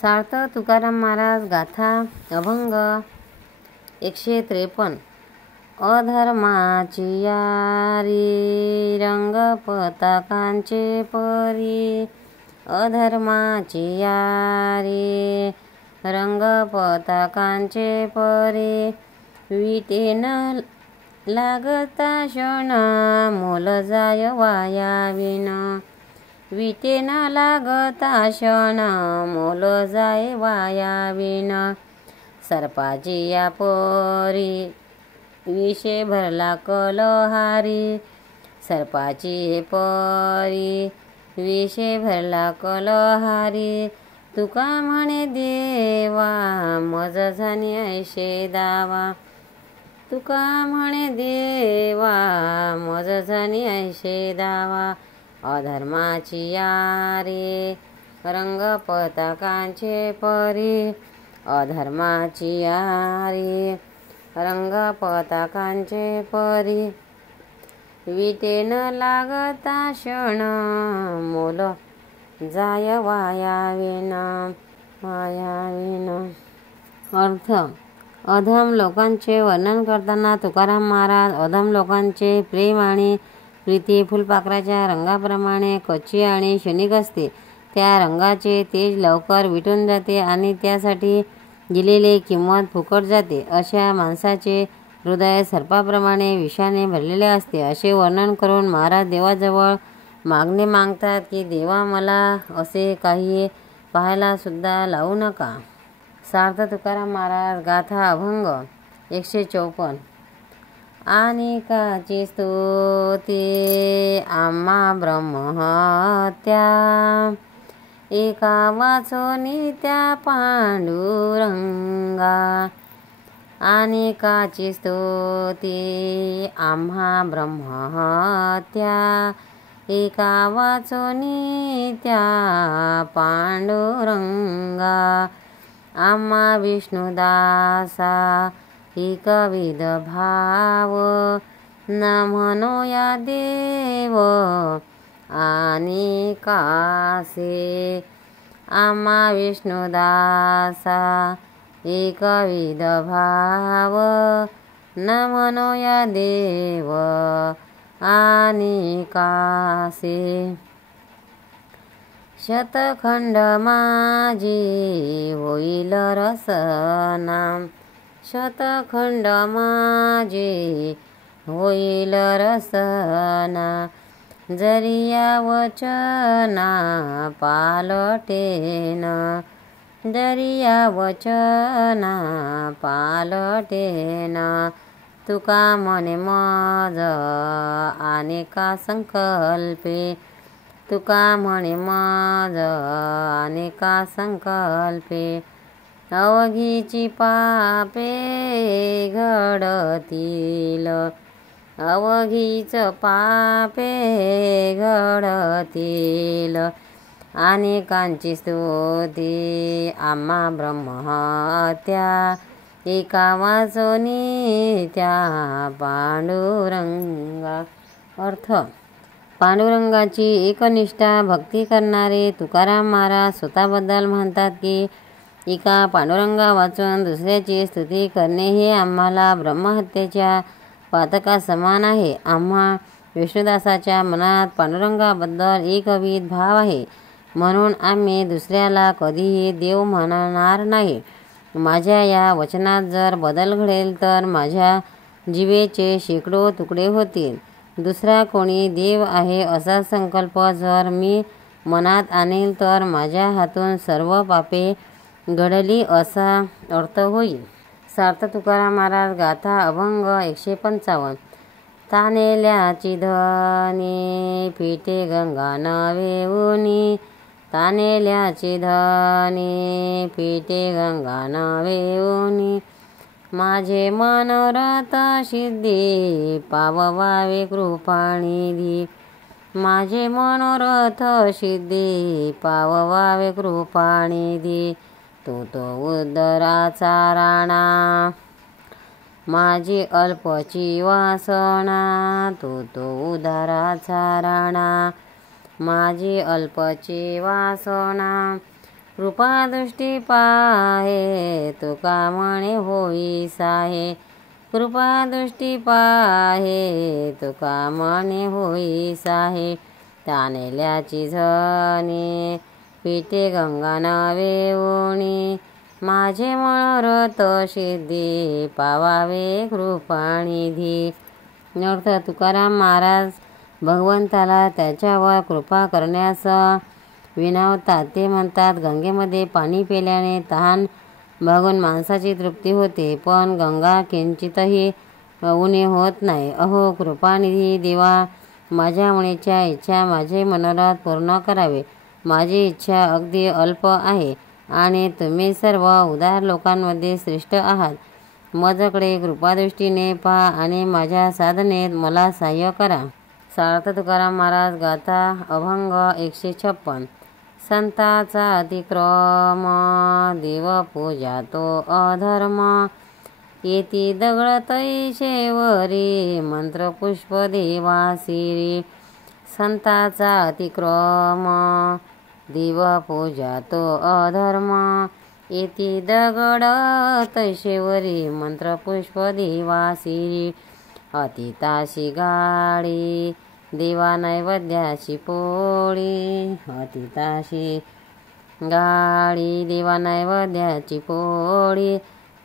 सार्थ तुकाराम महाराज गाथा अभंग 153. अधर्माची यारी रंग पताकांचे परी, अधर्माची यारी रंग पताकांचे परी, विटेन लागता क्षण मोल जाय वाया विन, विटेन लागता क्षण मोल जाय वाया विन, सर्पाची या परी विषे भरला कलहारी, सर्पाची परी विषे भरला कलहारी, तुका म्हणे देवा मज झानी ऐशे दावा, तुका म्हणे देवा मज झानी ऐशे दावा, अधर्माची यारी रंग पताकांचे परी, अधर्माची यारी रंग पताकांचे परी, विटेन लागता क्षण मोल जाय वाया विन, वाया विन. अर्थ. अधम लोकांचे वर्णन करताना तुकाराम महाराज अधम लोकांचे प्रेम आणि प्रीती फुलपाखराच्या रंगाप्रमाणे कच्ची आणि क्षणिक असते. त्या रंगाचे तेज लवकर विटून जाते आणि त्यासाठी दिलेली किंमत फुकट जाते. अशा माणसाचे हृदय सर्पाप्रमाणे विषाने भरलेले असते. असे वर्णन करून महाराज देवाजवळ मागणे मागतात की देवा मला असे काही पाहायला सुद्धा लावू नका. सार्थ तुकाराम महाराज गाथा अभंग 154. अनेकाची स्तुती आम्हा ब्रह्महत्या, एका वाचोनी त्या पांडुरंगा, अनेकाची स्तुती आम्हा ब्रह्महत्या, एका वाचोनी त्या पांडुरंगा, आम्हा विष्णुदासा एकविध भाव, न म्हणो या देव आणि कासे, आम्हा विष्णुदासा एकविध भाव, न म्हणो या देव आणि कासे. शतखंड माझी होईल रसना, शतखंड माझी होईल रसना, जरिया वचना पालटेन, जरिया वचना पालटेन, तुका म्हणे मज अनेका संकल्पे, तुका म्हणे मज अनेका संकल्पे, अवघीची पापे घडतील, अवघीच पापे घडतील, अनेकांची स्तुती आम्हा ब्रह्महत्या, एका वाचोनी त्या पांडुरंगा. अर्थ. पांडुरंगाची एकनिष्ठा भक्ती करणारे तुकाराम महाराज स्वतःबद्दल म्हणतात की एका पांडुरंगा वाचून दुसऱ्याची स्तुती करणे हे आम्हाला ब्रह्महत्येच्या पातका समान आहे. आम्हा विष्णुदासाच्या मनात पांडुरंगाबद्दल एकविध भाव आहे, म्हणून आम्ही दुसऱ्याला कधीही देव म्हणणार नाही. माझ्या या वचनात जर बदल घडेल तर माझ्या जीवेचे शेकडो तुकडे होतील. दुसरा कोणी देव आहे असा संकल्प जर मी मनात आणेल तर माझ्या हातून सर्व पापे घडली असा अर्थ होईल. सार्थ तुकाराम महाराज गाथा अभंग 155. तानेल्याची धनी पिठे गंगा नवेऊनी, तानेल्याची धनी पिठे गंगा नवेऊनी, माझे मनोरथ सिद्धी पाववावे कृपानिधी, माझे मनोरथ सिद्धी पाववावे कृपानिधी, तू तो उदराचा राणा माझी अल्पची वासना, तू तो उदराचा राणा माझी अल्पची वासना, कृपादृष्टी पाहे तुका म्हणे होई साहे, कृपादृष्टी पाहे तुका म्हणे होई साहे, तानेल्याची झणी पिते गंगा नवेऊणी, माझे मनोरथ सिद्धी पावावे कृपानिधी। अर्थ तुकाराम महाराज भगवंताला त्याच्यावर कृपा करण्यास विनवतात। ते म्हणतात, गंगेमध्ये पाणी पिल्याने तहान भागून माणसाची तृप्ती होते, पण गंगा किंचितही उणे होत नाही। अहो कृपानिधी देवा, माझ्या मुलीच्या इच्छा माझे मनोरथ पूर्ण करावे। माझी इच्छा अगदी अल्प आहे आणि तुम्ही सर्व उदार लोकांमध्ये श्रेष्ठ आहात। माझ्याकडे कृपादृष्टीने पहा आणि माझ्या साधनेत मला सहाय्य करा। सार्थ तुकाराम महाराज गाथा अभंग 156। संताचा अतिक्रम देव पूजा तो अधर्म, येती दगड तैशेवरी मंत्र पुष्प देवासिरी। संताचा अतिक्रम देव पूजा तो अधर्म, येती दगड तैशेवरी मंत्र पुष्प देवासिरी। अतिताशी गाडी देवा नैवेद्याची पोळी, अतिताशी गाडी देवा नैवेद्याची पोळी,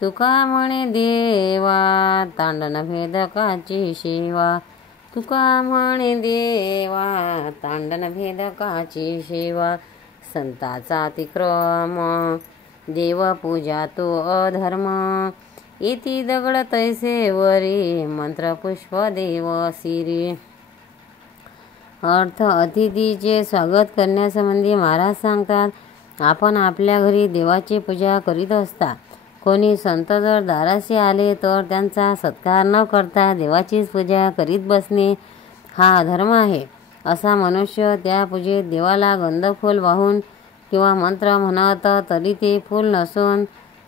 तुका म्हणे देवा तांडन भेदकाची सेवा, तुका म्हणे देवा तांडन भेदकाची सेवा। संताचा अतिक्रम देव पूजा तो अधर्म, येती दगड तैसेवरी मंत्र पुष्प देव सिरी। अर्थ अतिथीचे स्वागत करण्यासंबंधी महाराज सांगतात, आपण आपल्या घरी देवाची पूजा करीत असता कोणी संत जर दाराशी आले तर त्यांचा सत्कार न करता देवाचीच पूजा करीत बसणे हा अधर्म आहे। असा मनुष्य त्या पूजेत देवाला गंधफूल वाहून किंवा मंत्र म्हणत तरी ते फूल नसून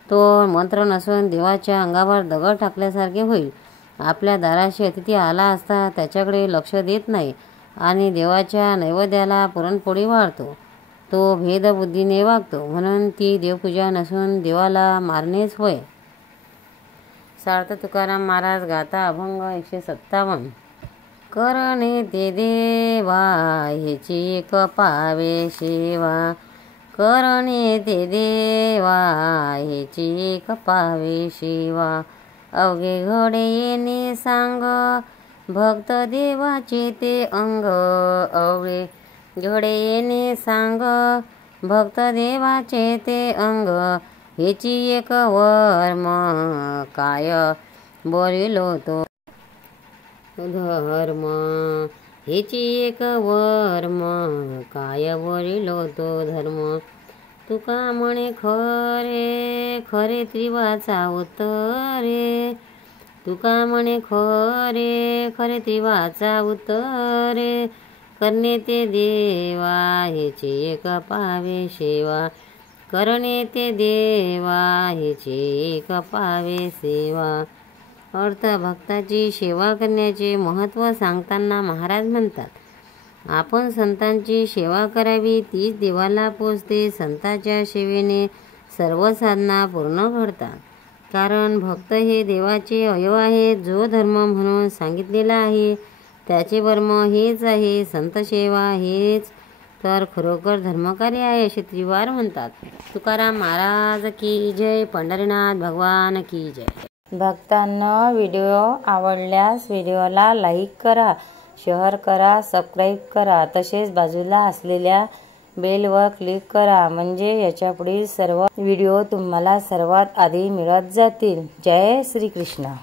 तो मंत्र नसून देवाच्या अंगावर दगड टाकल्यासारखे होईल। आपल्या दाराशी अतिथी आला असता त्याच्याकडे लक्ष देत नाही आणि देवाच्या नैवेद्याला पुरणपोळी वाढतो, तो भेदबुद्धीने वागतो, म्हणून ती देवपूजा नसून देवाला मारणेच होय। सार्थ तुकाराम महाराज गाथा अभंग 157। करणे ते देवा ह्याची एक पावे सेवा, करणे ते देवा ह्याची एक पावे सेवा। अवघे घडे येणे सांग भक्त देवाचे ते अंग, अवघे घडे येणे सांग भक्त देवाचे ते अंग, ह्याची एक वर्म काय बोलिलो तो धर्म, ह्याची एक वर्म काय बोलिलो तो धर्म। तुका म्हणे खरे खरे त्रिवाचा उत्तरे, तुका म्हणे खरे खरे त्रिवाचा उत्तरे, करणे ते देवा ह्याची एक पावे सेवा, करणे ते देवा ह्याची एक पावे सेवा। अर्थ भक्ताची सेवा करण्याचे महत्त्व सांगताना महाराज म्हणतात, आपण संतांची सेवा करावी तीच देवाला पोचते। संतांच्या सेवेने सर्व साधना पूर्ण घडतात, कारण भक्त हे देवाचे अवयव आहेत। जो धर्म म्हणून सांगितलेला आहे त्याचे वर्म हेच आहे। संत सेवा हेच तर खरोखर धर्मकार्य आहे असे त्रिवार म्हणतात। तुकाराम महाराज की जय, पंढरीनाथ भगवान की जय। भक्तांनो, व्हिडिओ आवडल्यास व्हिडिओला लाईक करा, शेअर करा, सबस्क्राईब करा, तसेच बाजूला असलेल्या बेलवर क्लिक करा, म्हणजे याच्यापुढील सर्व व्हिडिओ तुम्हाला सर्वात आधी मिळत जातील। जय श्री कृष्ण।